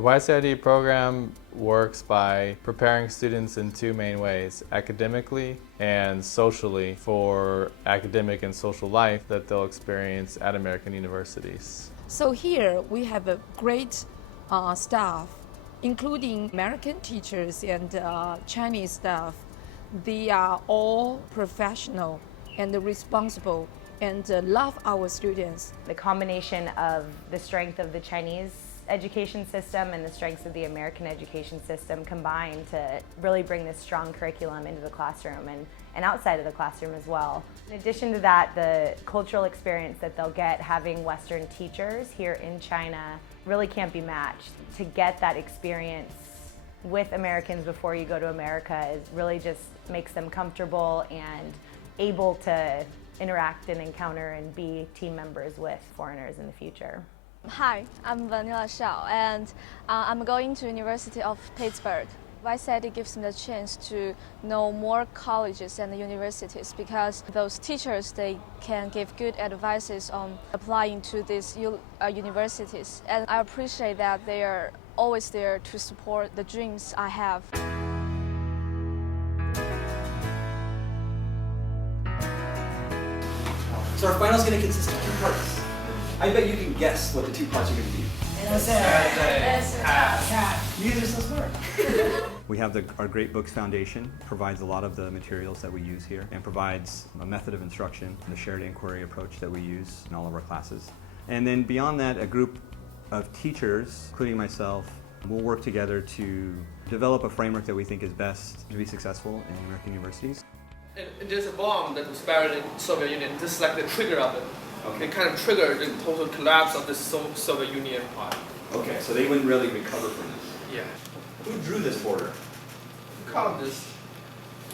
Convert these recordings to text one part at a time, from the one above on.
The Ycid program works by preparing students in two main ways, academically and socially, for academic and social life that they'll experience at American universities. So here we have a great staff, including American teachers and Chinese staff. They are all professional and responsible and love our students. The combination of the strength of the Chinese education system and the strengths of the American education system combine to really bring this strong curriculum into the classroom and outside of the classroom as well. In addition to that, the cultural experience that they'll get having Western teachers here in China really can't be matched. To get that experience with Americans before you go to America is really just makes them comfortable and able to interact and encounter and be team members with foreigners in the future. Hi, I'm Vanilla Xiao, and I'm going to University of Pittsburgh. Ycid gives me the chance to know more colleges and universities because those teachers, they can give good advices on applying to these universities. And I appreciate that they are always there to support the dreams I have. So our final is going to consist of 2 parts. I bet you can guess what the 2 parts are going to be. You guys are so smart. We have our Great Books Foundation, provides a lot of the materials that we use here and provides a method of instruction, the shared inquiry approach that we use in all of our classes. And then beyond that, a group of teachers, including myself, will work together to develop a framework that we think is best to be successful in American universities. And there's a bomb that was buried in the Soviet Union. This is like the trigger of it. Okay. It kind of triggered the total collapse of the Soviet Union Empire. Okay, so they wouldn't really recover from this. Yeah. Who drew this border? Who called this?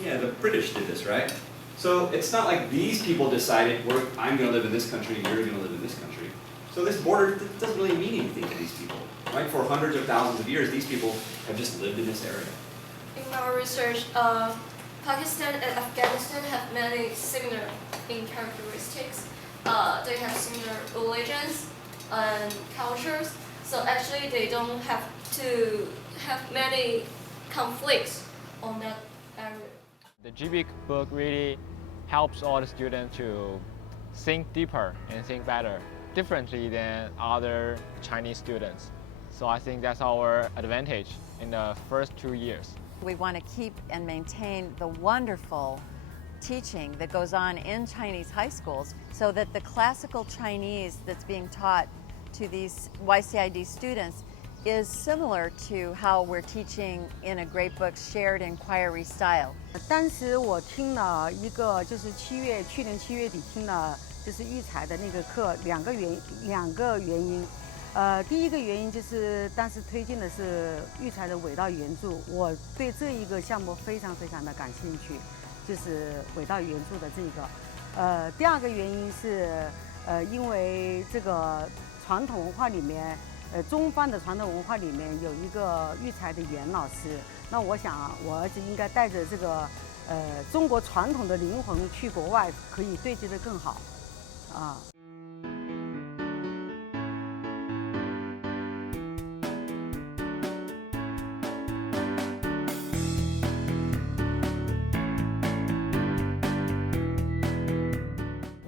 Yeah, the British did this, right? So it's not like these people decided, I'm going to live in this country, you're going to live in this country. So this border doesn't really mean anything to these people, right? For hundreds of thousands of years, these people have just lived in this area. In my research, Pakistan and Afghanistan have many similar in characteristics. They have similar religions and cultures, so actually they don't have to have many conflicts on that area. The GB book really helps all the students to think deeper and think better, differently than other Chinese students. So I think that's our advantage in the first 2 years. We want to keep and maintain the wonderful teaching that goes on in Chinese high schools so that the classical Chinese that's being taught to these Ycid students is similar to how we're teaching in a Great Books shared inquiry style. 当时我听了一个就是去年7月底听了就是育才的那个课，两个原因。第一个原因就是当时推荐的是育才的伟大原著，我对这一个项目非常的感兴趣，就是伟大原著的这个。第二个原因是因为这个传统文化里面，中方的传统文化里面有一个育才的袁老师，那我想我儿子应该带着这个中国传统的灵魂去国外，可以对接得更好，啊。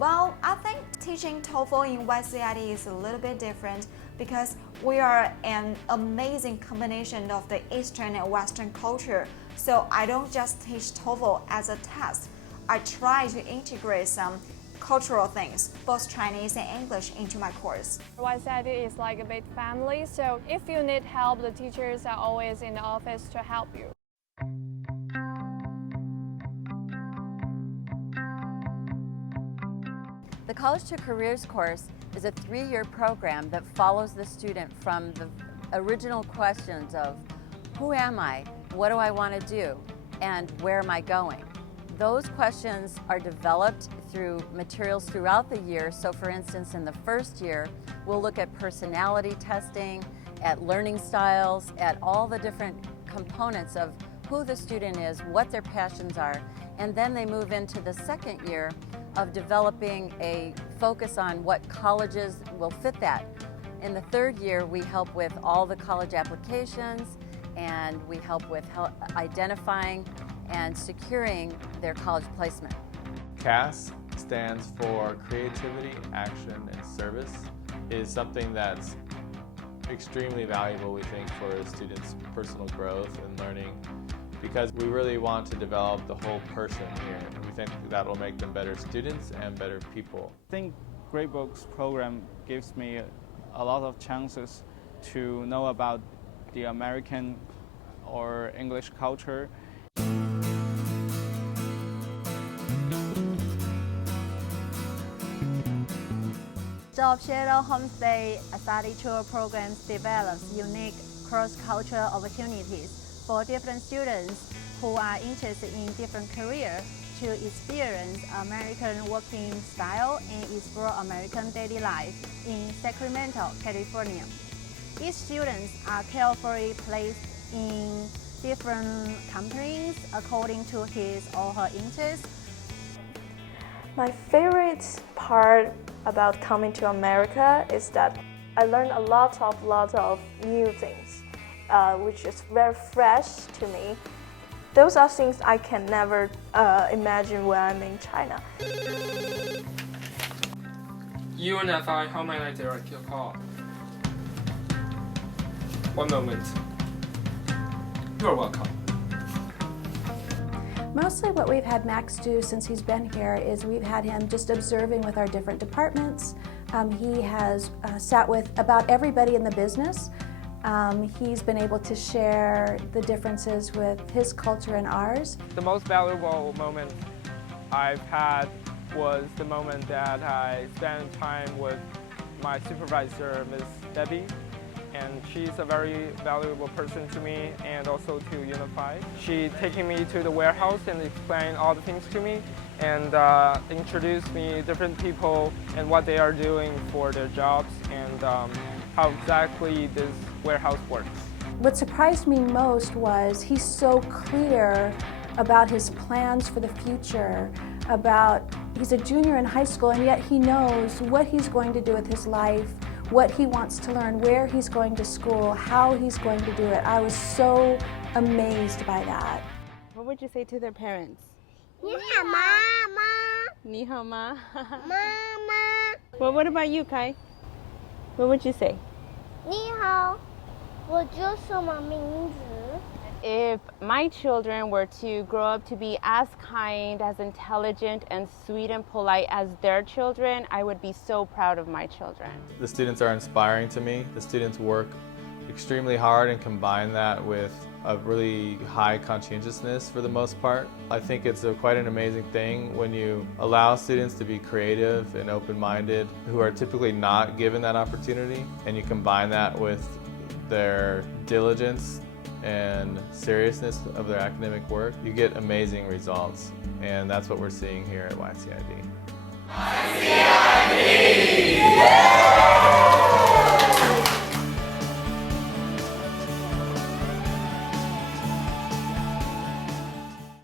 Well, I think teaching TOEFL in Ycid is a little bit different because we are an amazing combination of the Eastern and Western culture. So I don't just teach TOEFL as a test. I try to integrate some cultural things, both Chinese and English, into my course. Ycid is like a big family, so if you need help, the teachers are always in the office to help you. The College to Careers course is a 3-year program that follows the student from the original questions of who am I, what do I want to do, and where am I going? Those questions are developed through materials throughout the year. So for instance, in the first year, we'll look at personality testing, at learning styles, at all the different components of who the student is, what their passions are, and then they move into the second year of developing a focus on what colleges will fit that. In the third year, we help with all the college applications, and we help with identifying and securing their college placement. CAS stands for Creativity, Action, and Service. It is something that's extremely valuable, we think, for students' personal growth and learning, because we really want to develop the whole person here. We think that will make them better students and better people. I think Great Books program gives me a lot of chances to know about the American or English culture. The optional homestay study tour programs develops unique cross-cultural opportunities for different students who are interested in different careers to experience American working style and explore American daily life in Sacramento, California. Each students are carefully placed in different companies according to his or her interests. My favorite part about coming to America is that I learned a lot of new things, which is very fresh to me. Those are things I can never imagine when I'm in China. UNFI, how may I direct your call? One moment. You're welcome. Mostly what we've had Max do since he's been here is we've had him just observing with our different departments. He has sat with about everybody in the business. He's been able to share the differences with his culture and ours. The most valuable moment I've had was the moment that I spent time with my supervisor, Ms. Debbie. And she's a very valuable person to me and also to Unify. She taking me to the warehouse and explained all the things to me and introduced me different people and what they are doing for their jobs and how exactly this warehouse works. What surprised me most was he's so clear about his plans for the future, he's a junior in high school and yet he knows what he's going to do with his life, what he wants to learn, where he's going to school, how he's going to do it. I was so amazed by that. What would you say to their parents? 你好吗，妈。你好吗？妈妈。 Well, what about you, Kai? What would you say? 你好，我叫什么名字？ If my children were to grow up to be as kind, as intelligent, and sweet and polite as their children, I would be so proud of my children. The students are inspiring to me. The students work extremely hard and combine that with a really high conscientiousness for the most part. I think it's quite an amazing thing when you allow students to be creative and open-minded who are typically not given that opportunity, and you combine that with their diligence and seriousness of their academic work, you get amazing results. And that's what we're seeing here at YCID. YCID!